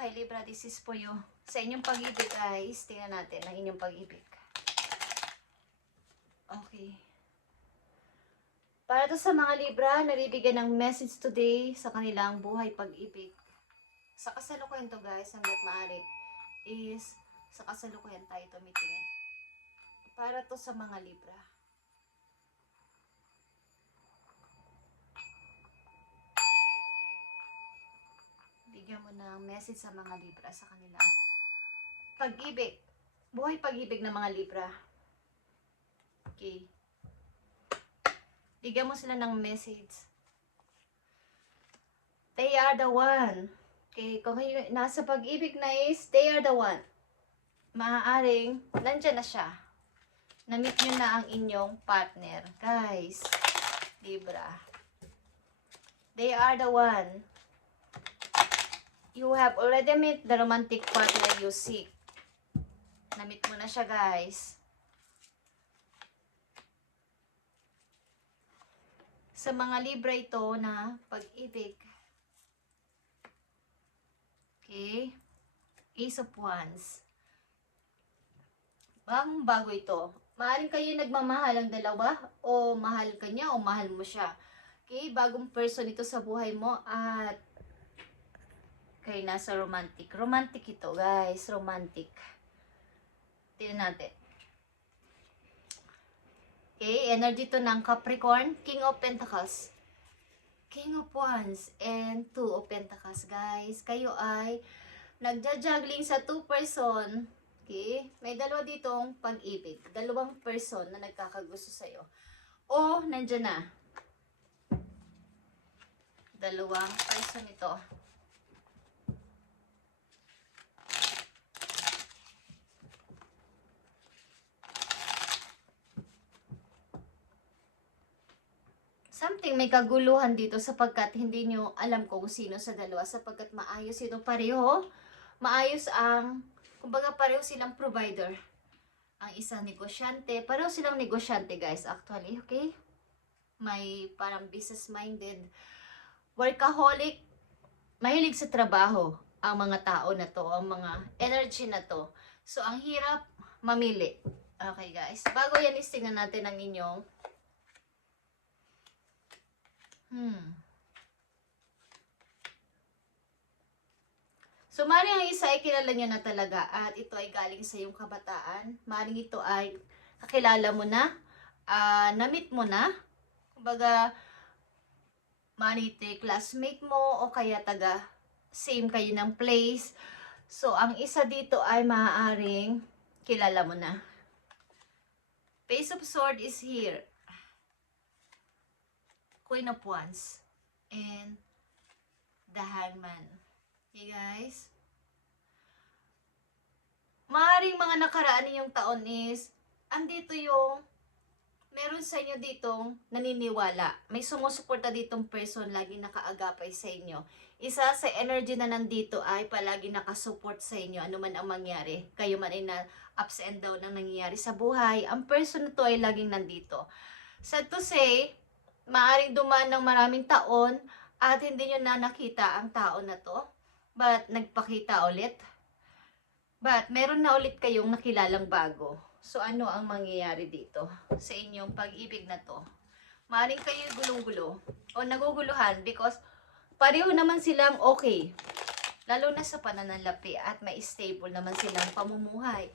Okay, Libra, this is for you. Sa inyong pag-ibig, guys, tingnan natin ang inyong pag-ibig. Okay. Para to sa mga Libra, nabibigyan ng message today sa kanilang buhay pag-ibig. Sa kasalukuyan to, guys, hanggat maaari, is sa kasalukuyan tayo tumitingin. Para to sa mga Libra. Bigyan mo ng message sa mga Libra sa kanilang pag-ibig. Buhay pag-ibig ng mga Libra. Okay. Bigyan mo sila ng message. They are the one. Okay, kung kayo nasa pag-ibig na is, they are the one. Maaaring, nandyan na siya. Na-meet nyo na ang inyong partner. Guys, Libra. They are the one. You have already met the romantic partner you seek. Na-meet mo na siya, guys. Sa mga Libra ito na pag-ibig. Okay. Ace of Wands. Bago ito. Maaaring kayo nagmamahal ang dalawa o mahal ka niya o mahal mo siya. Okay. Bagong person ito sa buhay mo at kayo nasa romantic. Romantic ito, guys. Romantic. Tingnan natin. Okay, energy to ng Capricorn, King of Pentacles, King of Wands, and Two of Pentacles, guys. Kayo ay nagja-juggling sa two person. Okay, may dalawa ditong pag-ibig. Dalawang person na nagkakagusto sa'yo. O, nandyan na. Dalawang person ito. Something may kaguluhan dito sapagkat hindi nyo alam kung sino sa dalawa sapagkat maayos ito pareho. Maayos ang, kumbaga pareho silang provider. Ang isang negosyante, pareho silang negosyante, guys, actually, okay? May parang business-minded, workaholic, mahilig sa trabaho ang mga tao na to, ang mga energy na to. So, ang hirap mamili. Okay, guys. Bago yan, tingnan natin ang inyong So, maaaring ang isa ay kilala nyo na talaga at ito ay galing sa iyong kabataan. Maaaring ito ay kakilala mo na, na-meet mo na. Kumbaga, maaaring ito ay classmate mo o kaya taga same kayo ng place. So, ang isa dito ay maaaring kilala mo na. Page of Swords is here. Queen of Wands and the Hangman. Okay, guys? Maaaring mga nakaraan ninyong taon is andito yung meron sa inyo ditong naniniwala. May sumusuporta ditong person lagi nakaagapay sa inyo. Isa sa energy na nandito ay palagi nakasupport sa inyo ano man ang mangyari. Kayo man ay na ups and down ang nangyayari sa buhay. Ang person na to ay laging nandito. Sad to say, maaaring dumaan ng maraming taon at hindi nyo na nakita ang tao na to. But nagpakita ulit. But meron na ulit kayong nakilalang bago. So ano ang mangyayari dito sa inyong pag-ibig na to? Maaaring kayo gulong-gulo o naguguluhan because pareho naman silang okay. Lalo na sa pananalapi at may stable naman silang pamumuhay.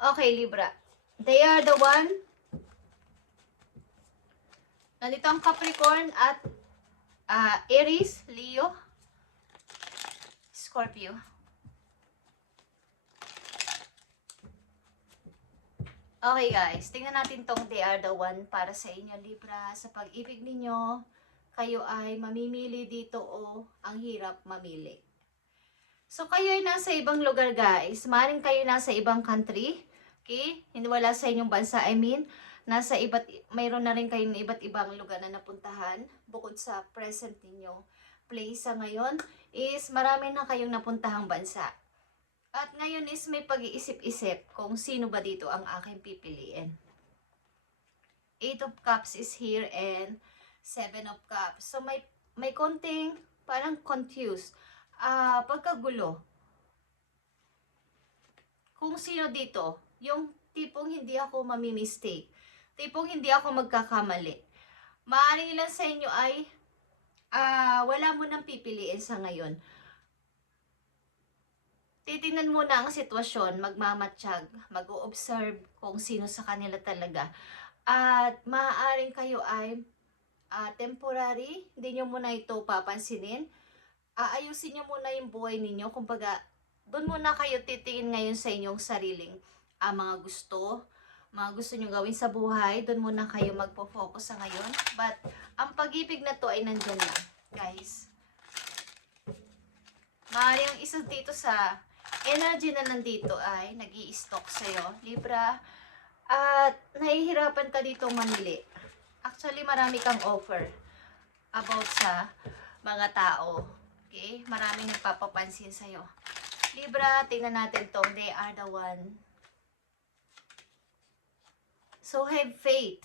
Okay, Libra. They are the one. Nandito ang Capricorn at Aries, Leo, Scorpio. Okay, guys, tingnan natin tong they are the one para sa inyo, Libra. Sa pag-ibig ninyo, kayo ay mamimili dito o ang hirap mamili. So, kayo ay nasa ibang lugar, guys. Maaaring kayo nasa ibang country. Okay? Hindi wala sa inyong bansa, I mean. Mayroon na rin kayong iba't ibang lugar na napuntahan bukod sa present ninyo place sa ngayon is marami na kayong napuntahang bansa. At ngayon is may pag-iisip-isip kung sino ba dito ang aking pipiliin. 8 of Cups is here and 7 of Cups. So may konting parang confused, pagkagulo. kung sino dito, yung tipong hindi ako mamimistake, tipong hindi ako magkakamali. Maaaring ilan sa inyo ay wala mo nang pipiliin sa ngayon. Titingnan muna ang sitwasyon, magmamatsyag, mag-o-observe kung sino sa kanila talaga. At maaaring kayo ay temporary, hindi nyo muna ito papansinin. Aayusin nyo muna yung buhay ninyo. Kumbaga, doon muna kayo titingin ngayon sa inyong sariling mga gusto nyo gawin sa buhay. Doon muna kayo magpo-focus sa ngayon. But, ang pag-ibig na to ay nandyan na, guys. Maaaring ang isa dito sa energy na nandito ay nag-i-stock sa'yo, Libra. At nahihirapan ka dito mamili. Actually, marami kang offer about sa mga tao. Okay? Maraming nagpapapansin sa'yo. Libra, tingnan natin tong they are the one. So, have faith.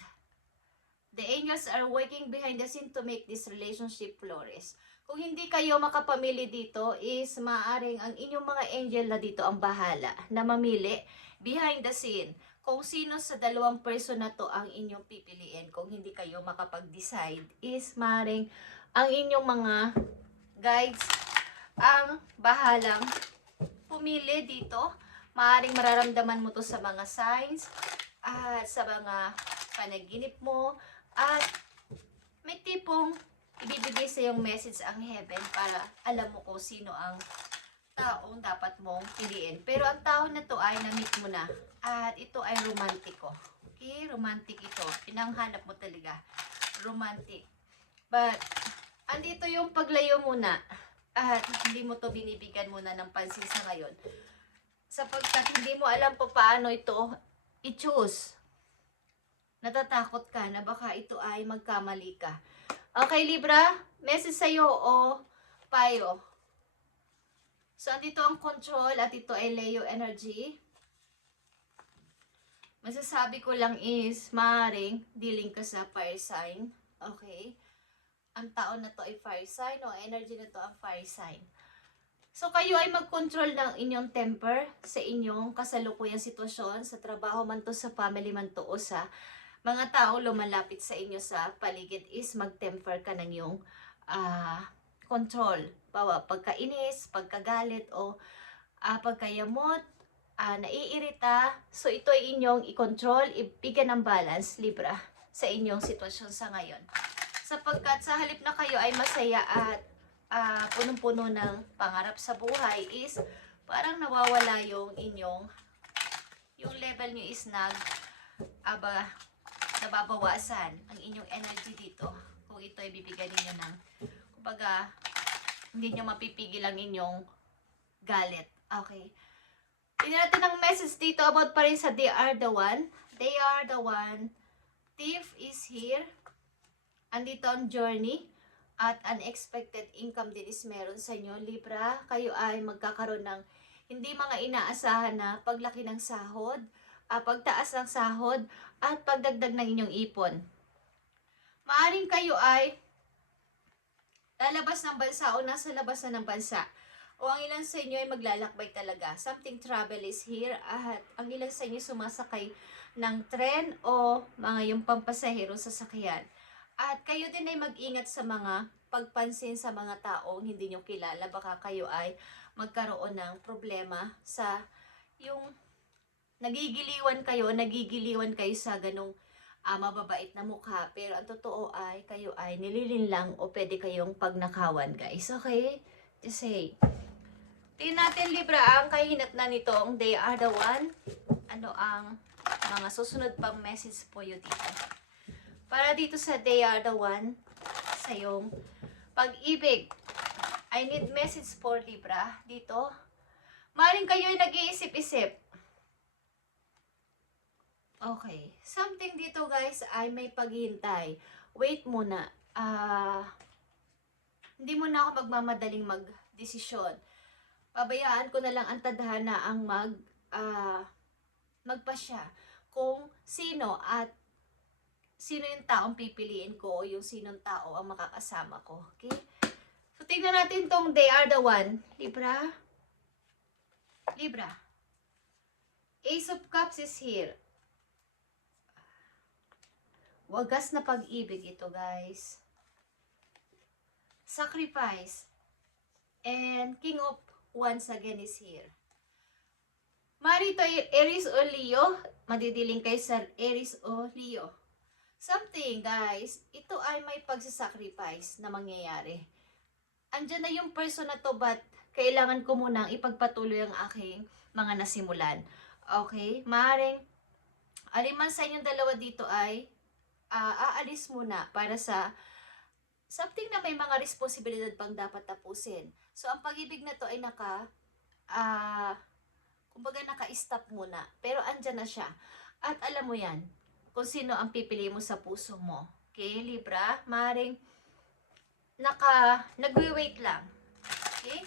The angels are working behind the scene to make this relationship flourish. Kung hindi kayo makapamili dito, is maaring ang inyong mga angel na dito ang bahala na mamili behind the scene kung sino sa dalawang person na to ang inyong pipiliin. Kung hindi kayo makapag-decide, is maaring ang inyong mga guides ang bahalang pumili dito. Maaring mararamdaman mo to sa mga signs at sa mga panaginip mo, at may tipong ibibigay sa yung message ang heaven para alam mo kung sino ang taong dapat mong piliin. Pero ang tao na to ay na-meet mo na, at ito ay romantiko. Okay, romantic ito. Pinanghanap mo talaga. Romantic. But, andito yung paglayo muna, at hindi mo to binibigyan muna ng pansin sa ngayon. Sapagkat hindi mo alam pa paano ito i-choose. Natatakot ka na baka ito ay magkamali ka. Okay, Libra, message sa'yo o payo. So, andito ang control at ito ay Leo energy. Masasabi ko lang is, maaaring dealing ka sa fire sign. Okay? Ang taon na to ay fire sign o energy na to ang fire sign. So, kayo ay mag-control ng inyong temper sa inyong kasalukuyang sitwasyon, sa trabaho man to, sa family man to, o sa mga tao lumalapit sa inyo sa paligid, is mag-temper ka ng iyong control. Bawa, pagkainis, pagkagalit, o pagkayamot, naiirita. So, ito ay inyong i-control, ibigyan ng balance, Libra, sa inyong sitwasyon sa ngayon. Sapagkat sa halip na kayo ay masaya at punong-puno ng pangarap sa buhay, is parang nawawala yung inyong, yung level nyo is nababawasan ang inyong energy dito. Kung ito ay bibigyan ninyo ng, kumbaga, hindi nyo mapipigil ang inyong galit. Okay. Tingnan natin ang message dito about pa rin sa they are the one. They are the one. Thief is here. Andito ang journey. At unexpected income din is meron sa inyo, Libra. Kayo ay magkakaroon ng hindi mga inaasahan na paglaki ng sahod, pagtaas ng sahod, at pagdagdag ng inyong ipon. Maaring kayo ay lalabas ng bansa o nasa labas na ng bansa. O ang ilan sa inyo ay maglalakbay talaga. Something travel is here. At ang ilan sa inyo sumasakay ng tren o mga yung pampasahero sa sakyan. At kayo din ay mag-ingat sa mga pagpansin sa mga taong hindi nyo kilala. Baka kayo ay magkaroon ng problema sa yung nagigiliwan kayo sa ganong mababait na mukha. Pero ang totoo ay kayo ay nililinlang o pwede kayong pagnakawan, guys. Okay? Just say. Tingnan natin, Libra, ang kahinatnan nitong they are the one. Ano ang mga susunod pang message po yun dito? Para dito sa they are the one, sa yung pag-ibig. I need message for Libra dito. Maring kayo ay nag-iisip-isip. Okay. Something dito, guys, ay may paghihintay. Wait muna. Hindi mo na ako magmamadaling mag-desisyon. Pabayaan ko na lang ang tadhana ang magpasya kung sino at sino yung taong pipiliin ko o yung sinong tao ang makakasama ko. Okay? So, tingnan natin tong they are the one. Libra. Libra. Ace of Cups is here. Wagas na pag-ibig ito, guys. Sacrifice. And King of Wands again is here. Marito, Aries o Leo. Madidiling kayo sa Aries o Leo. Something, guys. Ito ay may pagsasacrifice na mangyayari. Andyan na yung person na to, but kailangan ko munang ipagpatuloy ang aking mga nasimulan. Okay? Maaaring, aliman sa inyong dalawa dito ay aalis muna para sa something na may mga responsibilidad pang dapat tapusin. So, ang pag-ibig na to ay kumbaga naka-stop muna. Pero andyan na siya. At alam mo yan, kung sino ang pipili mo sa puso mo. Okay, Libra? Maaaring nagwe-wait lang. Okay?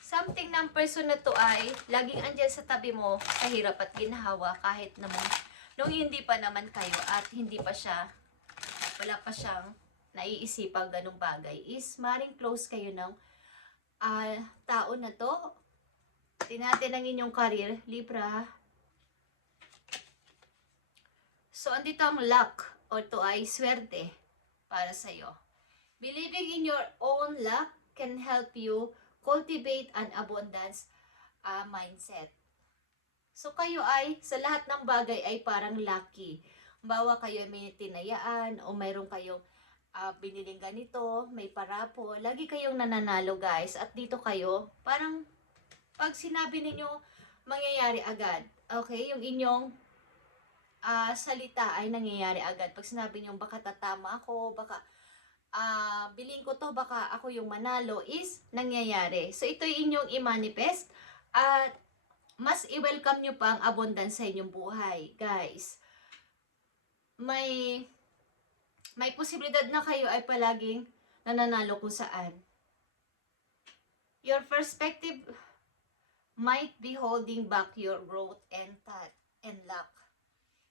Something ng person na to ay laging andyan sa tabi mo sa hirap at ginhawa kahit naman nung hindi pa naman kayo at wala pa siyang naiisipang ganung bagay is maring close kayo ng tao na to. Tingnan ang inyong career, Libra. So, andito ang luck o to ay swerte para sa'yo. Believing in your own luck can help you cultivate an abundance mindset. So kayo ay sa lahat ng bagay ay parang lucky. Bawa kayo ay may tinayaan o mayroon kayong biniling ganito, may parapo. Lagi kayong nananalo, guys. At dito kayo, parang pag sinabi ninyo, mangyayari agad. Okay? Yung inyong salita ay nangyayari agad. Pag sinabi niyo, baka tatama ako, baka biling ko to, baka ako yung manalo, is nangyayari. So, ito yung inyong i-manifest at mas i-welcome nyo pa ang abundance sa inyong buhay, guys. May posibilidad na kayo ay palaging nananalo kung saan. Your perspective might be holding back your growth and luck.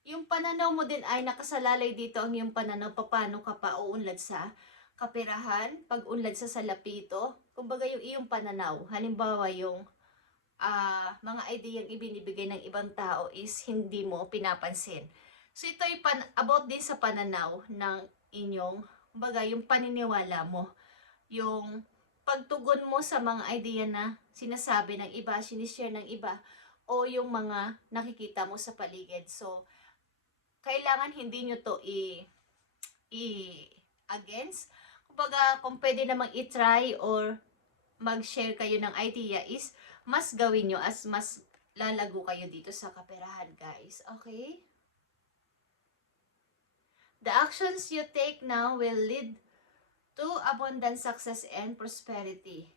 Yung pananaw mo din ay nakasalalay dito ang yung pananaw paano ka pa uunlad sa kaperahan, pag-unlad sa salapito. Kumbaga yung iyong pananaw. Halimbawa yung mga ideyang ibinibigay ng ibang tao is hindi mo pinapansin. So ito ay about din sa pananaw ng inyong, kumbaga yung paniniwala mo. Yung pagtugon mo sa mga idea na sinasabi ng iba, sinishare ng iba, o yung mga nakikita mo sa paligid. So, kailangan hindi nyo to against. Kumbaga, kung pwede namang i-try or mag-share kayo ng idea is, mas gawin nyo as mas lalago kayo dito sa kaperahan, guys. Okay? The actions you take now will lead to abundant success and prosperity.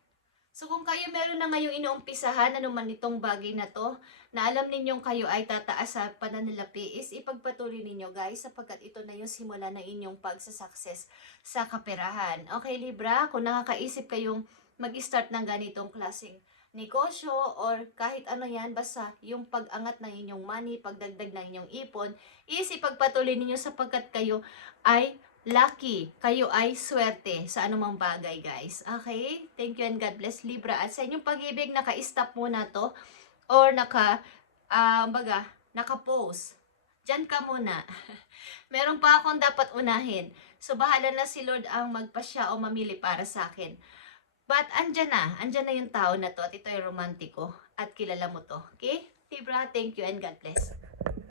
So kung kayo meron na ngayong inuumpisahan, ano man itong bagay na to, na alam ninyong kayo ay tataas sa pananalapi, is ipagpatuloy ninyo, guys, sapagkat ito na yung simula ng inyong pagsasucess sa kaperahan. Okay, Libra, kung nakakaisip kayong mag-start ng ganitong klaseng negosyo or kahit ano yan, basta yung pag-angat ng inyong money, pagdagdag ng inyong ipon, is ipagpatuloy ninyo sapagkat kayo ay lucky, kayo ay swerte sa anumang bagay, guys. Okay? Thank you and God bless, Libra. At sa inyong pag-ibig, naka-stop muna to or naka-pause. Diyan ka muna. Meron pa akong dapat unahin. So, bahala na si Lord ang magpasya o mamili para sa akin. But, andyan na yung tao na to at ito ay romantiko at kilala mo to. Okay? Libra, thank you and God bless.